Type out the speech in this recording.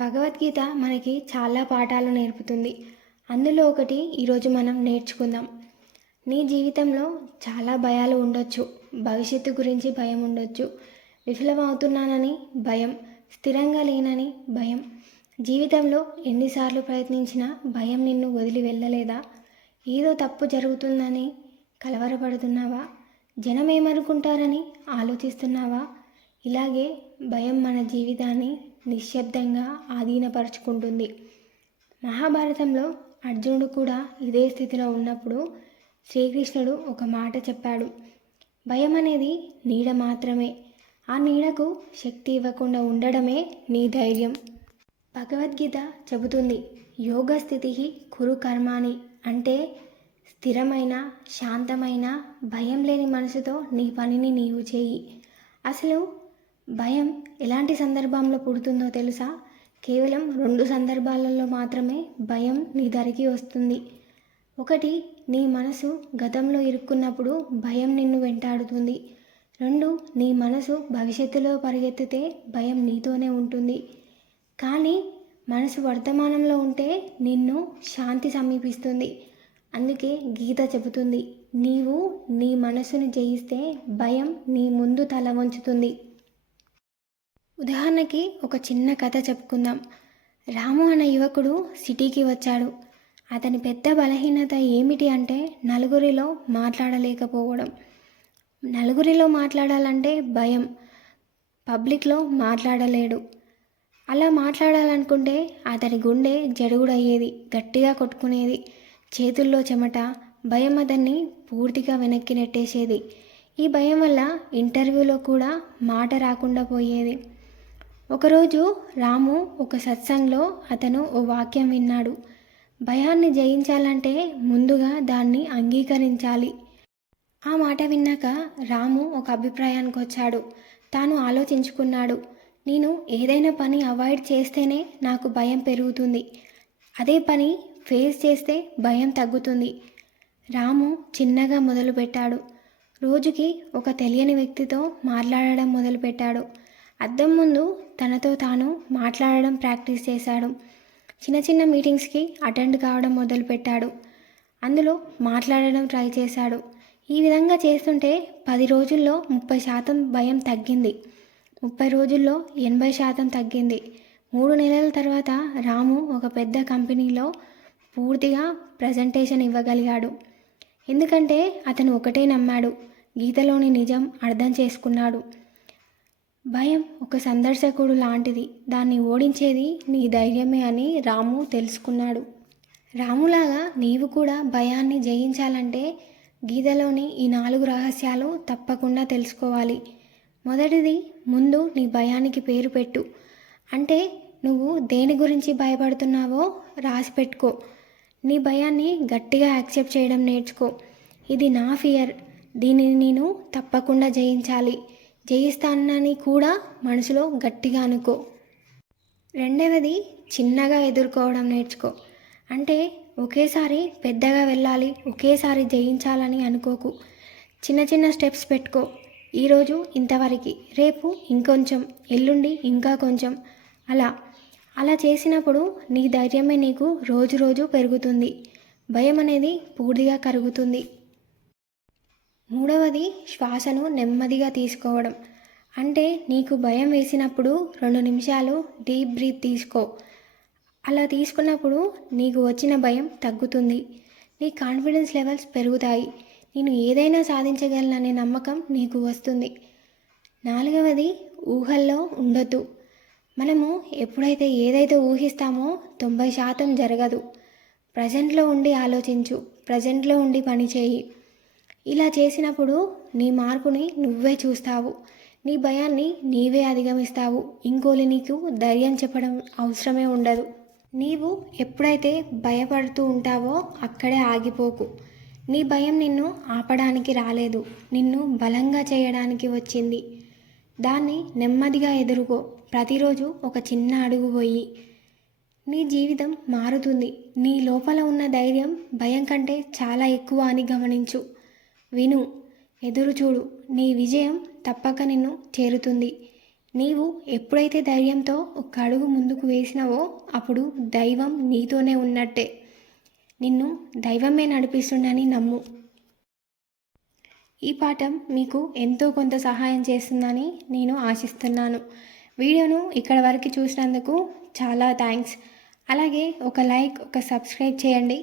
భగవద్గీత మనకి చాలా పాఠాలు నేర్పుతుంది. అందులో ఒకటి ఈరోజు మనం నేర్చుకుందాం. నీ జీవితంలో చాలా భయాలు ఉండొచ్చు. భవిష్యత్తు గురించి భయం ఉండొచ్చు. విఫలమవుతున్నానని భయం. స్థిరంగా లేనని భయం. జీవితంలో ఎన్నిసార్లు ప్రయత్నించినా భయం నిన్ను వదిలి వెళ్ళలేదా? ఏదో తప్పు జరుగుతుందని కలవరపడుతున్నావా? జనం ఏమనుకుంటారని ఆలోచిస్తున్నావా? ఇలాగే భయం మన జీవితాన్ని నిశ్శబ్దంగా ఆధీనపరుచుకుంటుంది. మహాభారతంలో అర్జునుడు కూడా ఇదే స్థితిలో ఉన్నప్పుడు శ్రీకృష్ణుడు ఒక మాట చెప్పాడు. భయం అనేది నీడ మాత్రమే. ఆ నీడకు శక్తి ఇవ్వకుండా ఉండడమే నీ ధైర్యం. భగవద్గీత చెబుతుంది యోగ స్థితి కురు కర్మాని అంటే స్థిరమైన శాంతమైన భయం లేని మనసుతో నీ పనిని నీవు చేయి. అసలు భయం ఎలాంటి సందర్భంలో పుడుతుందో తెలుసా? కేవలం రెండు సందర్భాలలో మాత్రమే భయం నీ ధరికి వస్తుంది. ఒకటి నీ మనసు గతంలో ఇరుక్కున్నప్పుడు భయం నిన్ను వెంటాడుతుంది. రెండు నీ మనసు భవిష్యత్తులో పరిగెత్తితే భయం నీతోనే ఉంటుంది. కానీ మనసు వర్తమానంలో ఉంటే నిన్ను శాంతి సమీపిస్తుంది. అందుకే గీత చెబుతుంది నీవు నీ మనసును జయిస్తే భయం నీ ముందు తల వంచుతుంది. ఉదాహరణకి ఒక చిన్న కథ చెప్పుకుందాం. రాము అనే యువకుడు సిటీకి వచ్చాడు. అతని పెద్ద బలహీనత ఏమిటి అంటే నలుగురిలో మాట్లాడలేకపోవడం. నలుగురిలో మాట్లాడాలంటే భయం. పబ్లిక్లో మాట్లాడలేడు. అలా మాట్లాడాలనుకుంటే అతని గుండె జడుగుడయ్యేది గట్టిగా కొట్టుకునేది చేతుల్లో చెమట భయం అతన్ని పూర్తిగా వెనక్కి నెట్టేసేది. ఈ భయం వల్ల ఇంటర్వ్యూలో కూడా మాట రాకుండా పోయేది. ఒకరోజు రాము ఒక సత్సంగ్లో అతను ఓ వాక్యం విన్నాడు. భయాన్ని జయించాలంటే ముందుగా దాన్ని అంగీకరించాలి. ఆ మాట విన్నాక రాము ఒక అభిప్రాయానికి వచ్చాడు. తాను ఆలోచించుకున్నాడు. నేను ఏదైనా పని అవాయిడ్ చేస్తేనే నాకు భయం పెరుగుతుంది. అదే పని ఫేస్ చేస్తే భయం తగ్గుతుంది. రాము చిన్నగా మొదలుపెట్టాడు. రోజుకి ఒక తెలియని వ్యక్తితో మాట్లాడడం మొదలుపెట్టాడు. అద్దం ముందు తనతో తాను మాట్లాడడం ప్రాక్టీస్ చేశాడు. చిన్న చిన్న మీటింగ్స్కి అటెండ్ కావడం మొదలుపెట్టాడు. అందులో మాట్లాడడం ట్రై చేశాడు. ఈ విధంగా చేస్తుంటే పది రోజుల్లో ముప్పై శాతం భయం తగ్గింది. ముప్పై రోజుల్లో ఎనభై శాతం తగ్గింది. మూడు నెలల తర్వాత రాము ఒక పెద్ద కంపెనీలో పూర్తిగా ప్రజెంటేషన్ ఇవ్వగలిగాడు. ఎందుకంటే అతను ఒకటే నమ్మాడు. గీతలోని నిజం అర్థం చేసుకున్నాడు. భయం ఒక సందర్శకుడు లాంటిది. దాన్ని ఓడించేది నీ ధైర్యమే అని రాము తెలుసుకున్నాడు. రాములాగా నీవు కూడా భయాన్ని జయించాలంటే గీతలోని ఈ నాలుగు రహస్యాలు తప్పకుండా తెలుసుకోవాలి. మొదటిది ముందు నీ భయానికి పేరు పెట్టు. అంటే నువ్వు దేని గురించి భయపడుతున్నావో రాసి పెట్టుకో. నీ భయాన్ని గట్టిగా యాక్సెప్ట్ చేయడం నేర్చుకో. ఇది నా ఫియర్. దీనిని నేను తప్పకుండా జయించాలి. జయిస్తానని కూడా మనసులో గట్టిగా అనుకో. రెండవది చిన్నగా ఎదుర్కోవడం నేర్చుకో. అంటే ఒకేసారి పెద్దగా వెళ్ళాలి ఒకేసారి జయించాలని అనుకోకు. చిన్న చిన్న స్టెప్స్ పెట్టుకో. ఈరోజు ఇంతవరకు రేపు ఇంకొంచెం ఎల్లుండి ఇంకా కొంచెం. అలా అలా చేసినప్పుడు నీ ధైర్యమే నీకు రోజు రోజు పెరుగుతుంది. భయం అనేది పూర్తిగా కరుగుతుంది. మూడవది శ్వాసను నెమ్మదిగా తీసుకోవడం. అంటే నీకు భయం వేసినప్పుడు రెండు నిమిషాలు డీప్ బ్రీత్ తీసుకో. అలా తీసుకున్నప్పుడు నీకు వచ్చిన భయం తగ్గుతుంది. నీ కాన్ఫిడెన్స్ లెవెల్స్ పెరుగుతాయి. నేను ఏదైనా సాధించగలననే నమ్మకం నీకు వస్తుంది. నాలుగవది ఊహల్లో ఉండొద్దు. మనము ఎప్పుడైతే ఏదైతే ఊహిస్తామో తొంభై శాతం జరగదు. ప్రజెంట్లో ఉండి ఆలోచించు. ప్రజెంట్లో ఉండి పని చేయి. ఇలా చేసినప్పుడు నీ మార్పుని నువ్వే చూస్తావు. నీ భయాన్ని నీవే అధిగమిస్తావు. ఇంకోలి నీకు ధైర్యం చెప్పడం అవసరమే ఉండదు. నీవు ఎప్పుడైతే భయపడుతూ ఉంటావో అక్కడే ఆగిపోకు. నీ భయం నిన్ను ఆపడానికి రాలేదు. నిన్ను బలంగా చేయడానికి వచ్చింది. దాన్ని నెమ్మదిగా ఎదుర్కో. ప్రతిరోజు ఒక చిన్న అడుగు పోయి నీ జీవితం మారుతుంది. నీ లోపల ఉన్న ధైర్యం భయం కంటే చాలా ఎక్కువ అని గమనించు. విను ఎదురుచూడు నీ విజయం తప్పక నిన్ను చేరుతుంది. నీవు ఎప్పుడైతే ధైర్యంతో ఒక అడుగు ముందుకు వేసినావో అప్పుడు దైవం నీతోనే ఉన్నట్టే. నిన్ను దైవమే నడిపిస్తుండని నమ్ము. ఈ పాఠం మీకు ఎంతో కొంత సహాయం చేస్తుందని నేను ఆశిస్తున్నాను. వీడియోను ఇక్కడ వరకు చూసినందుకు చాలా థ్యాంక్స్. అలాగే ఒక లైక్ ఒక సబ్స్క్రైబ్ చేయండి.